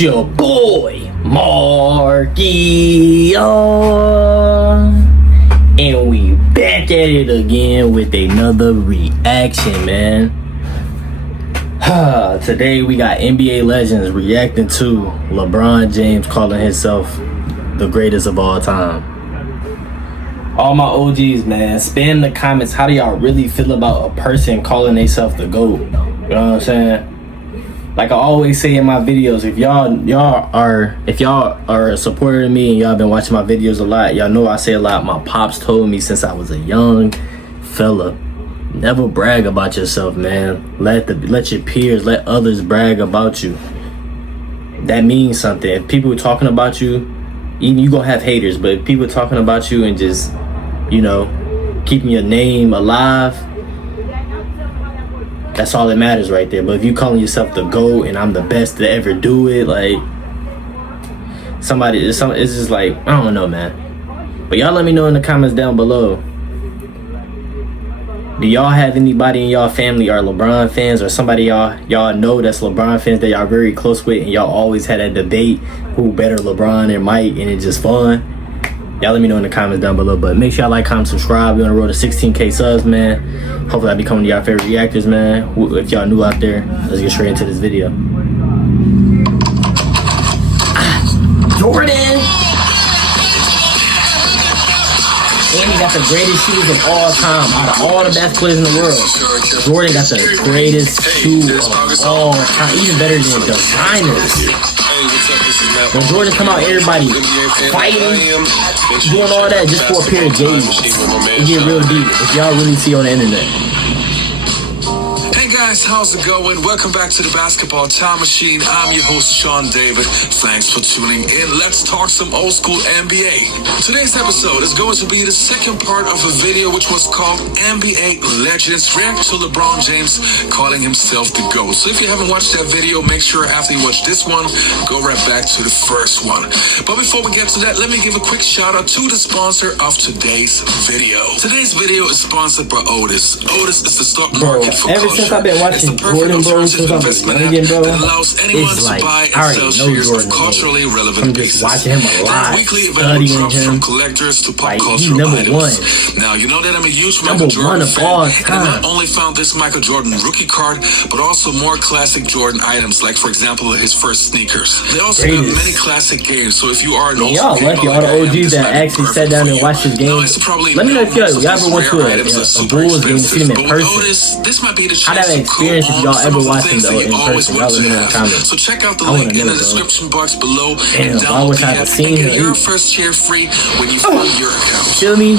It's your boy, Marky, and we back at it again with another reaction, man. Today we got NBA legends reacting to LeBron James calling himself the greatest of all time. All my OGs, man, spam the comments. How do y'all really feel about a person calling themselves the GOAT? You know what I'm saying? Like I always say in my videos, if y'all are a supporter of me and y'all been watching my videos a lot, y'all know I say a lot. My pops told me since I was a young fella, never brag about yourself, man. Let your peers, let others brag about you. That means something. If people talking about you, you gonna have haters, but if people talking about you and just, you know, keeping your name alive, that's all that matters right there. But if you calling yourself the GOAT and I'm the best to ever do it, like it's just like, I don't know, man. But y'all let me know in the comments down below. Do y'all have anybody in y'all family are LeBron fans, or somebody y'all know that's LeBron fans that y'all very close with, and y'all always had a debate who better, LeBron or Mike, and it's just fun? Y'all let me know in the comments down below. But make sure y'all like, comment, subscribe. We're on the road to 16K subs, man. Hopefully I'll be coming to y'all favorite reactors, man. If y'all new out there, let's get straight into this video. Jordan! And he got the greatest shoes of all time. Out of all the best players in the world, Jordan got the greatest shoe of all time. Even better than designers. When Jordan come out, everybody fighting, doing all that just for a pair of J's. It get real deep if y'all really see on the internet. Hey guys, how's it going? Welcome back to the Basketball Time Machine. I'm your host, Sean David. Thanks for tuning in. Let's talk some old school NBA. Today's episode is going to be the second part of a video which was called NBA Legends React to LeBron James calling himself the GOAT. So if you haven't watched that video, make sure after you watch this one, go right back to the first one. But before we get to that, let me give a quick shout out to the sponsor of today's video. Today's video is sponsored by Otis. Otis is the stock market for ever since I've been watching Jordan, bro, since I was young, bro, it's like I already know Jordan, culturally relevant I'm just watching him a lot, studying him. From collectors to pop like, culture number items. One. Now, you know that I'm a huge Michael Jordan fan, and I not only found this Michael Jordan rookie card, but also more classic Jordan items, like, for example, his first sneakers. They also have many classic games, so if you are an old y'all lucky, all the OGs that actually sat down and watched this game. Let me know if y'all ever went to a Bulls game to see them in person. This might be the How that experience if y'all ever watched them in person? Y'all let me know in the comments. So check out the link in the description box below and download the app and get your first share free when you fund your account. Feel me?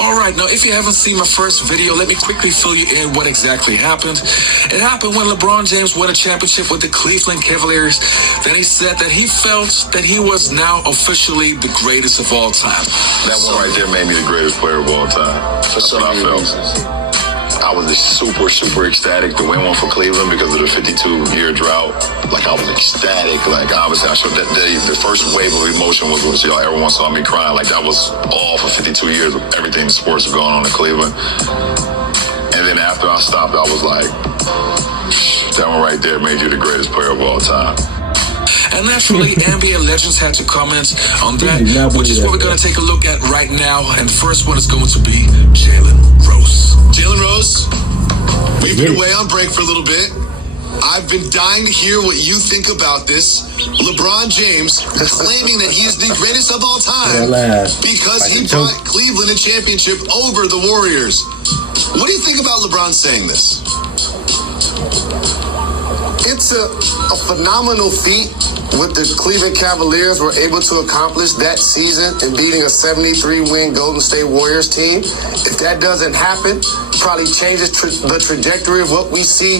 Alright, now if you haven't seen my first video, let me quickly fill you in what exactly happened. It happened when LeBron James won a championship with the Cleveland Cavaliers. Then he said that he felt that he was now officially the greatest of all time. That one right there made me the greatest player of all time. That's what I felt. I was super ecstatic to win one for Cleveland because of the 52-year drought. Like, I was ecstatic. Like, obviously, I showed that day, the first wave of emotion was when everyone saw me crying. Like, that was all for 52 years of everything in sports was going on in Cleveland. And then after I stopped, I was like, that one right there made you the greatest player of all time. And naturally, NBA legends had to comment on that, which is what we're going to take a look at right now. And the first one is going to be Jaylen Rose. Jaylen Rose, we've been away on break for a little bit. I've been dying to hear what you think about this. LeBron James claiming that he is the greatest of all time because he brought Cleveland a championship over the Warriors. What do you think about LeBron saying this? It's a phenomenal feat what the Cleveland Cavaliers were able to accomplish that season in beating a 73-win Golden State Warriors team. If that doesn't happen, probably changes the trajectory of what we see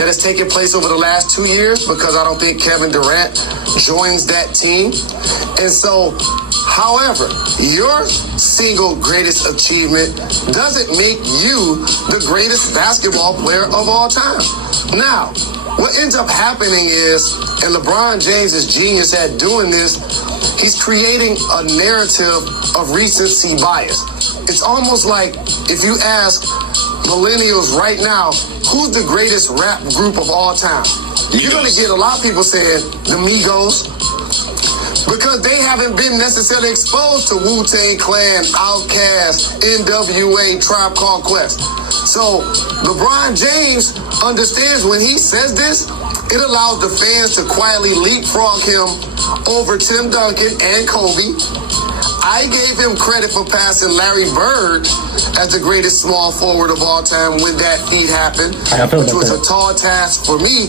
that has taken place over the last 2 years, because I don't think Kevin Durant joins that team. And so, however, your single greatest achievement doesn't make you the greatest basketball player of all time. Now, what ends up happening is, and LeBron James is genius at doing this, he's creating a narrative of recency bias. It's almost like if you ask millennials right now, who's the greatest rap group of all time? You're going to get a lot of people saying the Migos, because they haven't been necessarily exposed to Wu-Tang Clan, Outkast, NWA, Tribe Called Quest. So LeBron James understands when he says this, it allows the fans to quietly leapfrog him over Tim Duncan and Kobe. I gave him credit for passing Larry Bird as the greatest small forward of all time when that feat happened, which was a tall task for me.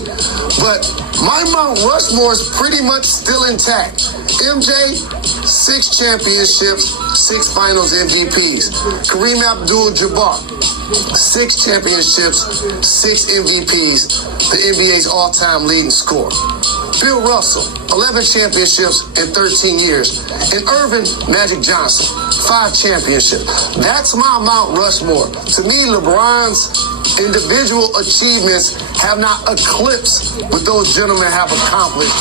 But my Mount Rushmore is pretty much still intact. MJ, 6 championships, 6 finals MVPs. Kareem Abdul-Jabbar, 6 championships, 6 MVPs, the NBA's all-time leading scorer. Bill Russell, 11 championships in 13 years. And Irvin Magic Johnson, 5 championships. That's my Mount Rushmore. To me, LeBron's individual achievements have not eclipsed what those gentlemen have accomplished.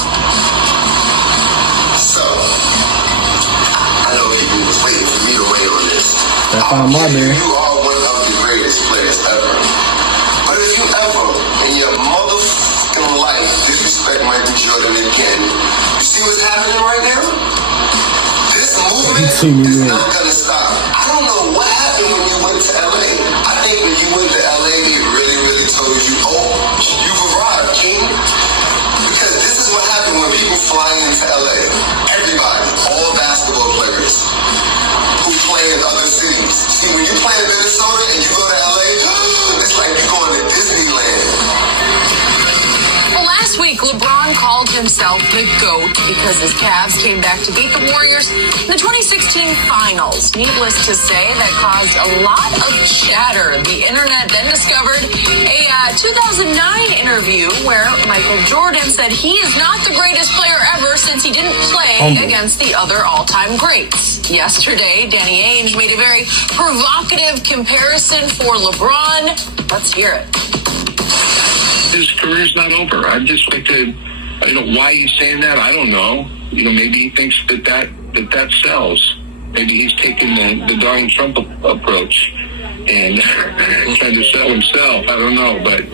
So, I know people was waiting for me to weigh on this. You are one of the greatest players ever. But if you ever, in your motherfucking life, disrespect Michael Jordan again, you see what's happening right now? This movement is not gonna stop. I don't know what happened when you went to LA. I think when you went to LA, they really told you, oh, you've arrived, King. Because this is what happened when people fly into LA. Everybody, all basketball players who play in other cities. See, when you play in Minnesota and you go to LA, it's like you're going to Disneyland. Well, last week, LeBron called himself the GOAT because his Cavs came back to beat the Warriors in the 2016 finals. Needless to say, that caused a lot of chatter. The internet then discovered a 2009 interview where Michael Jordan said he is not the greatest player ever since he didn't play against the other all-time greats. Yesterday, Danny Ainge made a very provocative comparison for LeBron. Let's hear it. His career's not over. I'd just like to, why he's saying that, I don't know. Maybe he thinks that sells. Maybe he's taking the Donald Trump approach and trying to sell himself. I don't know, but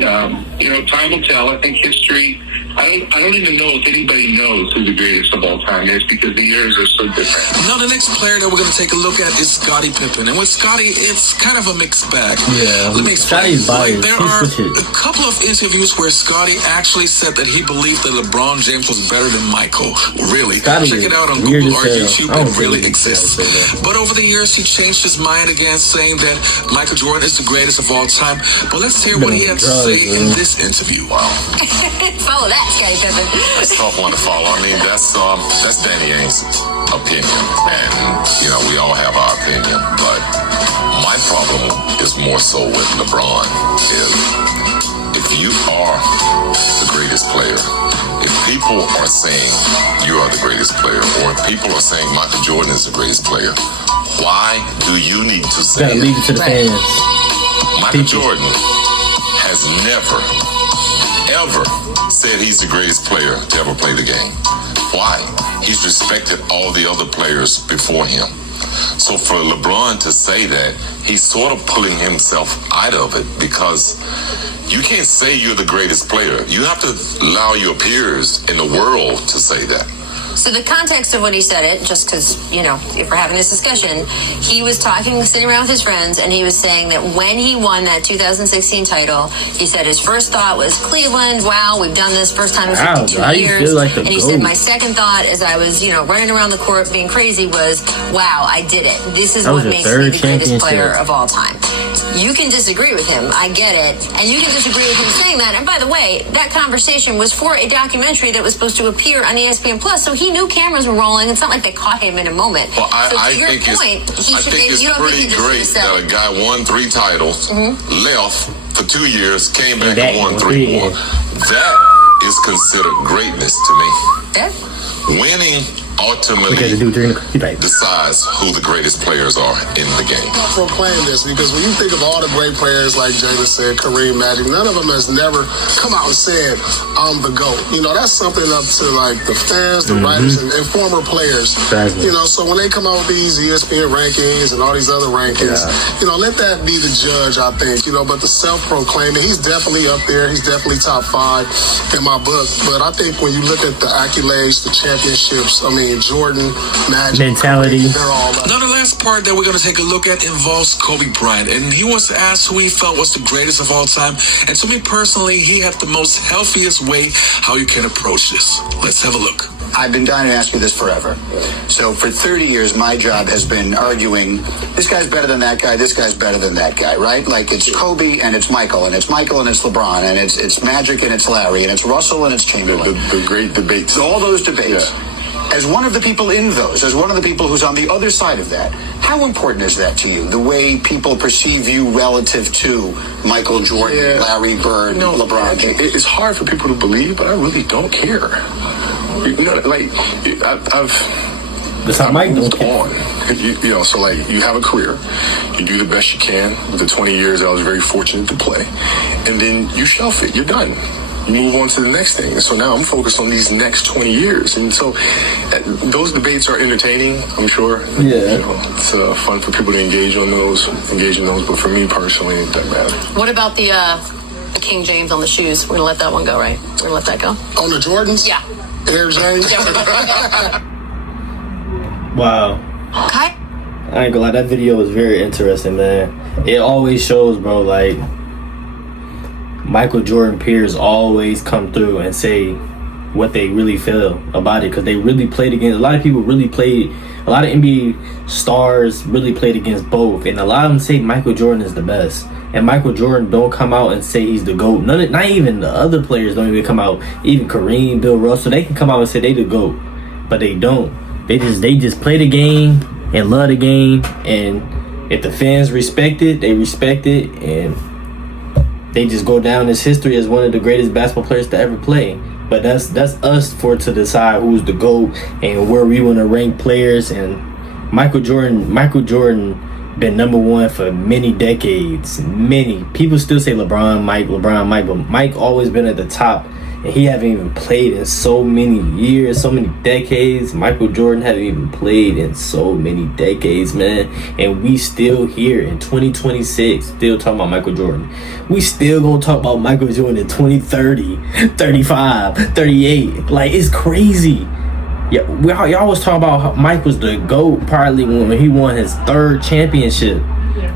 time will tell. I think history. I don't even know if anybody knows who the greatest of all time is because the years are so different. Now, the next player that we're going to take a look at is Scotty Pippen. And with Scotty, it's kind of a mixed bag. Yeah, let me explain. Scotty's biased. There are a couple of interviews where Scotty actually said that he believed that LeBron James was better than Michael. Really? Check it out on Google or YouTube. It really exists. But over the years, he changed his mind again, saying that Michael Jordan is the greatest of all time. But let's hear what he had to say in this interview. Wow. Follow that, Scotty Pippen. That's a tough one to follow. I mean, that's Danny Ainge's opinion. And, we all have our opinion. But my problem is more so with LeBron is if you are the greatest player, if people are saying you are the greatest player, or if people are saying Michael Jordan is the greatest player, why do you need to say gotta leave it to the fans? Michael Jordan has never, ever said he's the greatest player to ever play the game. Why? He's respected all the other players before him. So for LeBron to say that, he's sort of pulling himself out of it because you can't say you're the greatest player. You have to allow your peers in the world to say that. So the context of when he said it, just because, if we're having this discussion, he was sitting around with his friends, and he was saying that when he won that 2016 title, he said his first thought was Cleveland, wow, we've done this first time in 52 years. And he said, my second thought as I was, running around the court being crazy was, wow, I did it. This is what makes me the greatest player of all time. You can disagree with him. I get it. And you can disagree with him saying that. And by the way, that conversation was for a documentary that was supposed to appear on ESPN+, so he knew cameras were rolling. It's not like they caught him in a moment. Well, I think it's pretty great that a guy won 3 titles, left for 2 years, came back and won 3 more. That is considered greatness to me. Yeah. Winning ultimately Look at the dude during he like, decides who the greatest players are in the game. I proclaim this because when you think of all the great players like Jaylen said, Kareem, Magic, none of them has never come out and said, I'm the GOAT. You know, that's something up to like the fans, the writers, and former players. Exactly. You know, so when they come out with these ESPN rankings and all these other rankings, you know, let that be the judge, I think. You know, but the self-proclaiming, he's definitely up there. He's definitely top 5 in my book. But I think when you look at the accolades, the championships, I mean, Jordan, Magic, mentality. they're all up. Now, the last part that we're going to take a look at involves Kobe Bryant, and he wants to ask who he felt was the greatest of all time. And to me personally, he had the most healthiest way how you can approach this. Let's have a look. I've been dying to ask you this forever. So for 30 years, my job has been arguing, this guy's better than that guy, this guy's better than that guy, right? Like it's Kobe and it's Michael, and it's Michael and it's LeBron, and it's Magic and it's Larry, and it's Russell and it's Chamberlain. The great debates. All those debates. Yeah. As one of the people in those, as one of the people who's on the other side of that, how important is that to you? The way people perceive you relative to Michael Jordan, Larry Bird, LeBron James? It's hard for people to believe, but I really don't care. You know, like That's how Mike moved don't on. You know, so like you have a career, you do the best you can with the 20 years I was very fortunate to play, and then you shelf it. You're done. You move on to the next thing. So now I'm focused on these next 20 years. And so those debates are entertaining, I'm sure. Yeah. You know, it's fun for people to engage in those. But for me personally, it doesn't matter. What about the King James on the shoes? We're gonna let that one go, right? We're gonna let that go. On the Jordans? Yeah. Air James? Yeah, we're gonna let that wow. go. Okay. I ain't gonna lie, that video was very interesting, man. It always shows, bro, like Michael Jordan peers always come through and say what they really feel about it, because they really played against, a lot of people really played, a lot of NBA stars really played against both, and a lot of them say Michael Jordan is the best, and Michael Jordan don't come out and say he's the GOAT. Not even the other players don't even come out, even Kareem, Bill Russell, they can come out and say they the GOAT, but they don't. They just play the game and love the game, and if the fans respect it, they respect it, and they just go down as history as one of the greatest basketball players to ever play. But that's us to decide who's the GOAT and where we want to rank players. And Michael Jordan been number one for many decades. Many people still say LeBron, Mike, but Mike always been at the top. And he haven't even played in so many years, so many decades. Michael Jordan haven't even played in so many decades, man. And we still here in 2026, still talking about Michael Jordan. We still gonna talk about Michael Jordan in 2030, 35, 38. Like, it's crazy. Yeah, y'all was talking about how Mike was the GOAT probably when he won his 3rd championship.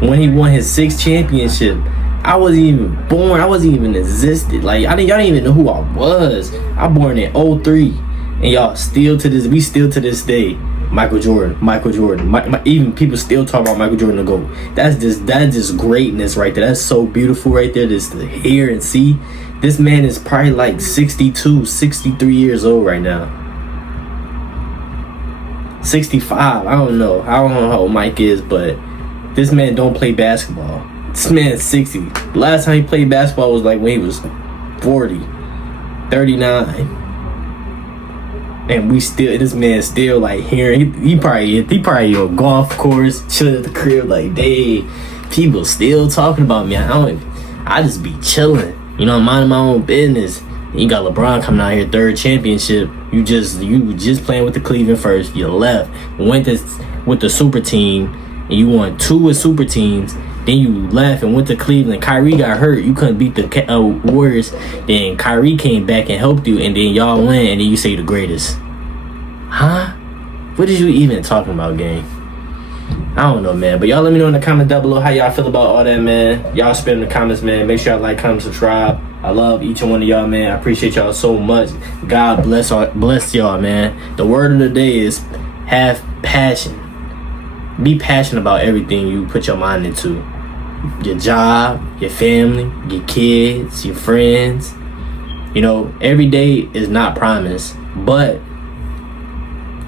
When he won his 6th championship. I wasn't even born. I wasn't even existed. Like, y'all didn't even know who I was. I born in 03, and y'all still to this day, Michael Jordan. Even people still talk about Michael Jordan to go. That's just greatness right there. That's so beautiful right there. Just to hear and see. This man is probably like 62, 63 years old right now. 65. I don't know how old Mike is, but this man don't play basketball. This man's 60. Last time he played basketball was like when he was 40, 39. And this man still like hearing, he probably on a golf course, chilling at the crib like, dang, people still talking about me. I just be chilling. You know, minding my own business. You got LeBron coming out here, 3rd championship. You just playing with the Cleveland first. You left, went with the super team, and you won 2 with super teams. Then you left and went to Cleveland. Kyrie got hurt. You couldn't beat the Warriors. Then Kyrie came back and helped you, and then y'all win, and then you say the greatest. Huh? What is you even talking about, gang? I don't know, man. But y'all let me know in the comments down below how y'all feel about all that, man. Y'all spit in the comments, man. Make sure y'all like, comment, subscribe. I love each and one of y'all, man. I appreciate y'all so much. God bless y'all, man. The word of the day is have passion. Be passionate about everything you put your mind into. Your job, your family, your kids, your friends. You know, every day is not promised. But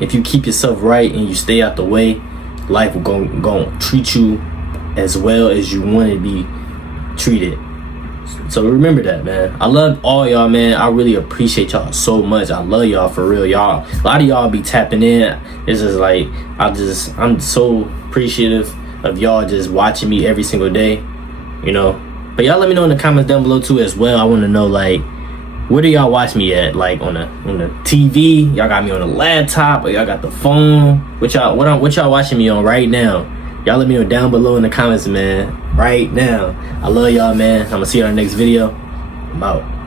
if you keep yourself right and you stay out the way, life will go treat you as well as you want to be treated. So remember that, man. I love all y'all, man. I really appreciate y'all so much. I love y'all for real, y'all. A lot of y'all be tapping in. It's just like I'm so appreciative of y'all just watching me every single day, you know. But y'all let me know in the comments down below too as well. I want to know, like, where do y'all watch me at? Like on the TV? Y'all got me on the laptop, or y'all got the phone? What y'all watching me on right now? Y'all let me know down below in the comments, man. Right now. I love y'all, man. I'm gonna see you on the next video. I'm out.